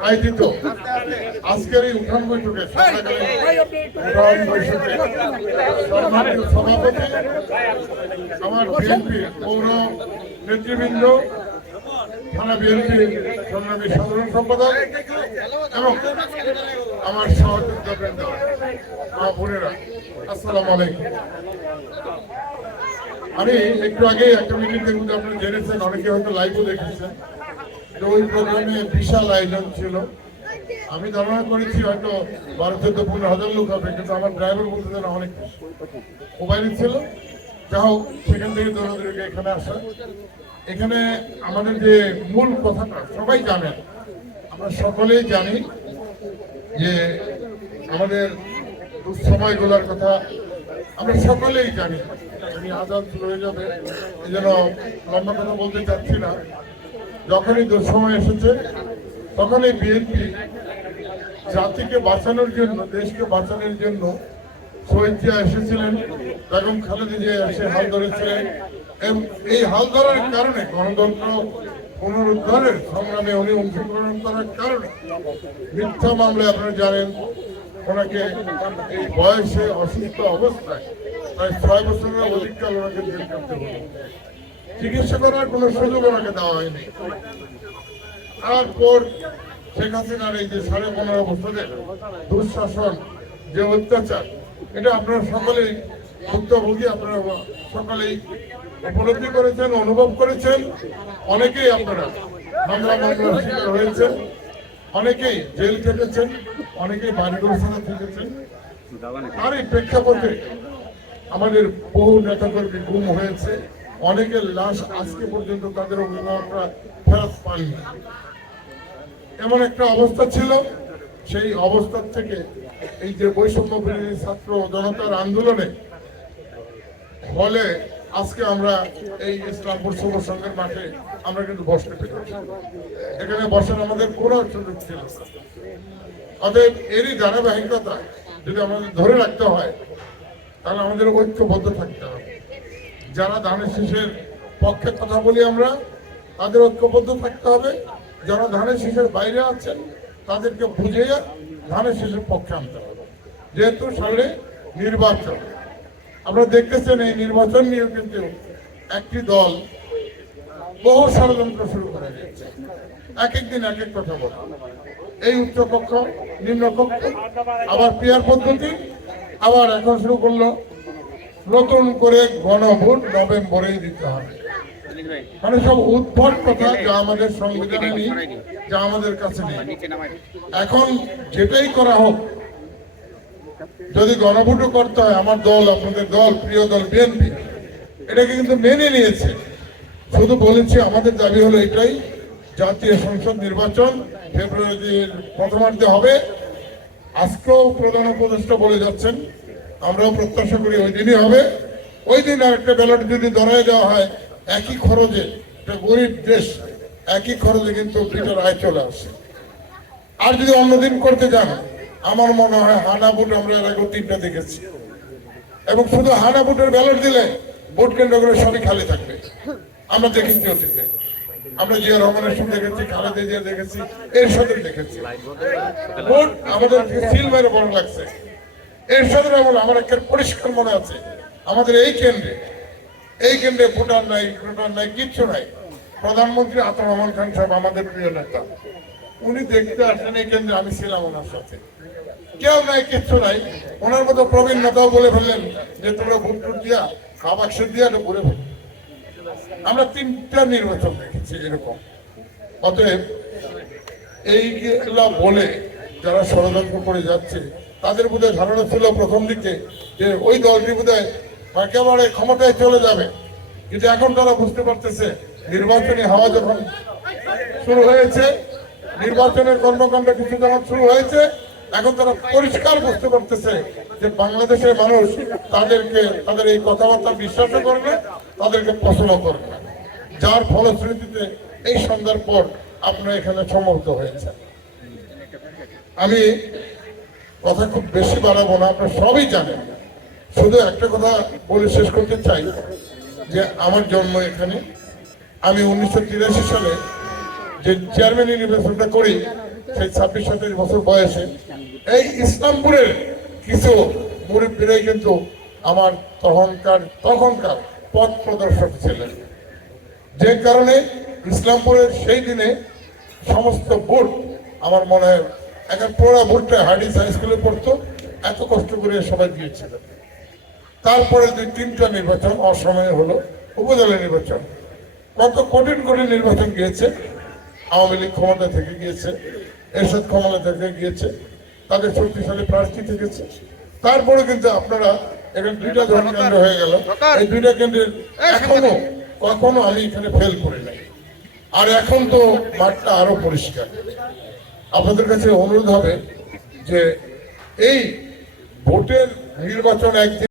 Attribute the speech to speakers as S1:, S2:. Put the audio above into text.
S1: আয়োজিত আজকের এই উঠান বৈঠকে সভাপতি আমার বিএনপি পৌর নেতৃবৃন্দ থানা বিএনপি সংগ্রামী সাধারণ সম্পাদক এবং আমার সহযোগিতা বৃন্দ মা আসসালামু আলাইকুম। আমি একটু আগে একটা মিটিং দেখুন আপনারা জেনেছেন, অনেকে হয়তো লাইভও দেখেছেন। তো ওই প্রোগ্রামে বিশাল আয়োজন ছিল। আমি ধারণা করেছি হয়তো বারো চোদ্দ পনেরো হাজার লোক হবে, কিন্তু আমার ড্রাইভার বলতে দেন অনেক মোবাইল ছিল। যা হোক, সেখান থেকে দৌড়াদৌড়ি এখানে আসা। এখানে আমাদের যে মূল কথাটা, সবাই জানেন। আমরা সকলেই জানি যে আমাদের সময়গুলোর কথা আমরা সকলেই জানি। আমি আজাদ হয়ে যাবে, এই জন্য লম্বা কথা বলতে চাচ্ছি না। যখনই দুঃসময় এসেছে, তখনই বিএনপি জাতিকে বাঁচানোর জন্য, দেশকে বাঁচানোর জন্য শহীদ জিয়া এসেছিলেন, বেগম খালেদা জিয়া এসে হাল ধরেছিলেন এই হাল ধরার কারণে গণতন্ত্র পুনরুদ্ধারের সংগ্রামে উনি অংশগ্রহণ করার কারণে মিথ্যা মামলায় আপনারা জানেন ওনাকে এই বয়সে অসুস্থ অবস্থায় প্রায় ছয় বছরের অধিককাল ওনাকে জেল করতে হলো। চিকিৎসা করার কোনো সুযোগ ওনাকে দেওয়া হয়নি। তারপর শেখ হাসিনার এই যে সাড়ে পনেরো বছরের দুঃশাসন, যে অত্যাচার, এটা আপনারা সকলেই ভুক্তভোগী, আপনারা সকলেই উপলব্ধি করেছেন, অনুভব করেছেন। অনেকেই আপনারা মামলা মামলার শিকার হয়েছেন। অনেকেই জেল কেটেছেন অনেকেই বাড়িগুলোর থেকেছেন। আর এই প্রেক্ষাপটে আমাদের বহু নেতাকর্মী গুম হয়েছে। অনেকের লাশ আজকে পর্যন্ত তাদের অভিভাবকরা ফেরত পাননি। এমন একটা অবস্থা ছিল, সেই অবস্থার থেকে এই যে বৈষম্য ছাত্র জনতার আন্দোলনে ফলে আজকে আমরা এই ইসলামপুর যুব সংঘের মাঠে আমরা কিন্তু বসতে পেরেছি। এখানে বসার আমাদের কোনো সুযোগ ছিল। অতএব এরই ধারাবাহিকতা যদি আমাদের ধরে রাখতে হয়, তাহলে আমাদের ঐক্যবদ্ধ থাকতে হবে। যারা ধানের শীষের পক্ষে কথা বলি আমরা, তাদের ঐক্যবদ্ধ থাকতে হবে। যারা ধানের শীষের বাইরে আছেন, তাদেরকে বুঝিয়ে ধানের শীষের পক্ষে আনতে হবে। যেহেতু সামনে নির্বাচন। আমরা দেখতেছেন এই নির্বাচন নিয়ে কিন্তু একটি দল বহু ষড়যন্ত্র শুরু করে দিয়েছে। এক এক দিন এক এক কথা বলে। এই উচ্চকক্ষ, নিম্নকক্ষ, আবার পিয়ার পদ্ধতি, আবার এখন শুরু করল নতুন করে গণভোট নভেম্বরেই দিতে হবে। মানে সব উদ্ভট কথা যা আমাদের সংবিধানে নেই, যা আমাদের কাছে নেই। এখন যেটাই করা হোক যদি গণভোটও করতে হয়, আমার দল, আপনাদের দল, প্রিয় দল, বিএনপি, এটাকে কিন্তু মেনে নিয়েছে। শুধু বলেছি, আমাদের দাবি হলো এটাই, জাতীয় সংসদ নির্বাচন ফেব্রুয়ারির প্রথমার্ধে হবে। আজকেও প্রধান উপদেষ্টা বলে যাচ্ছেন, আমরাও প্রত্যাশা করি ওই দিনই হবে। ওই দিন আর একটা ব্যালট যদি ধরায় দেওয়া হয়, একই খরচে, একটা গরিব দেশ, একই খরচে কিন্তু দুইটা রায় চলে আসে। আর যদি অন্যদিন করতে যান আমার মনে হয় হানা ভোট আমরা এর আগে তিনটা দেখেছি। এবং শুধু হানা ভোটের ব্যালট দিলে ভোট কেন্দ্রগুলো সবই খালি থাকবে। আমরা দেখেছি অতীতে। আমরা জিয়া রহমানের সঙ্গে দেখেছি, খালেদা জিয়া দেখেছি এর সাথে দেখেছি। ভোট আমাদের সিল মেরে বড় লাগছে। এর সাথে আমার একটা পরিষ্কার মনে আছে। আমাদের এই কেন্দ্রে এই কেন্দ্রে ভোটার নাই ভোটার নাই, কিচ্ছু নাই। প্রধানমন্ত্রী আতর রহমান খান সাহেব আমাদের প্রিয় নেতা। উনি দেখতে আসেন, এই কেন্দ্রে আমি ছিলাম ওনার সাথে। কেউ নাই, কিচ্ছু নাই। ওনার মতো প্রবীণ নেতাও বলে ফেললেন যে, তোমরা ভোট টোট দিয়া খাবাক দিয়া এটা ঘুরে আমরা তিনটা নির্বাচন দেখেছি এরকম। অতএব এইগুলা বলে যারা ষড়যন্ত্র করে যাচ্ছে, তাদের বোধহয় ধারণা ছিল প্রথম দিকে যে, ওই দলটি বোধহয় একেবারে ক্ষমতায় চলে যাবে। কিন্তু এখন তারা বুঝতে পারতেছে, নির্বাচনী হাওয়া যখন শুরু হয়েছে নির্বাচনের কর্মকাণ্ড কিছু যখন শুরু হয়েছে। এখন তারা পরিষ্কার বুঝতে পারতেছে যে বাংলাদেশের মানুষ তাদেরকে, তাদের এই কথাবার্তা বিশ্বাসও করবে, তাদেরকে পছন্দ করবে যার ফলশ্রুতিতে এই সন্ধ্যার পর আপনারা এখানে সমর্থ হয়েছে আমি কথা খুব বেশি বাড়াবো না, আপনারা সবই জানেন। শুধু একটা কথা বলে শেষ করতে চাই যে আমার জন্ম এখানে। আমি উনিশশো তিরাশি সালে যে চেয়ারম্যান নির্বাচনটা করি, সেই ছাব্বিশ সাতাশ বছর বয়সে, এই ইসলামপুরের কিছু মুরব্বীরাই কিন্তু আমার তখনকার তখনকার পথ প্রদর্শক ছিলেন। যে কারণে ইসলামপুরের সেই দিনে সমস্ত ভোট আমার মনে হয় একটা পোড়া ভোটটা হার্ডিস হাই স্কুলে পড়তো, এত কষ্ট করে সবাই দিয়েছিলেন তারপরে যে তিনটা নির্বাচন, অসময়ে হলো, উপজেলা নির্বাচন। কত কঠিন কঠিন নির্বাচন গিয়েছে আওয়ামী লীগ ক্ষমতা থেকে গিয়েছে এরশাদ ক্ষমতা থেকে গিয়েছে তাদের শক্তিশালী প্রার্থী থেকেছে তারপরে কিন্তু আপনারা এখানে দুইটা ভোট কেন্দ্র হয়ে গেল। এই দুইটা কেন্দ্রের এখনও কখনো আমি এখানে ফেল করি নাই। আর এখন তো মাঠটা আরও পরিষ্কার। আপনাদের কাছে অনুরোধ হবে যে এই ভোটের নির্বাচন একদিন